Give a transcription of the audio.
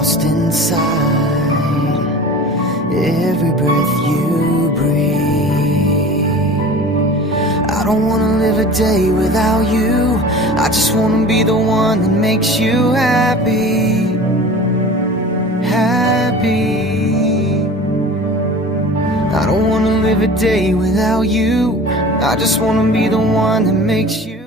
lost inside every breath you breathe. I don't wanna live a day without you. I just wanna be the one that makes you happy. Happy. I don't wanna live a day without you. I just wanna be the one that makes you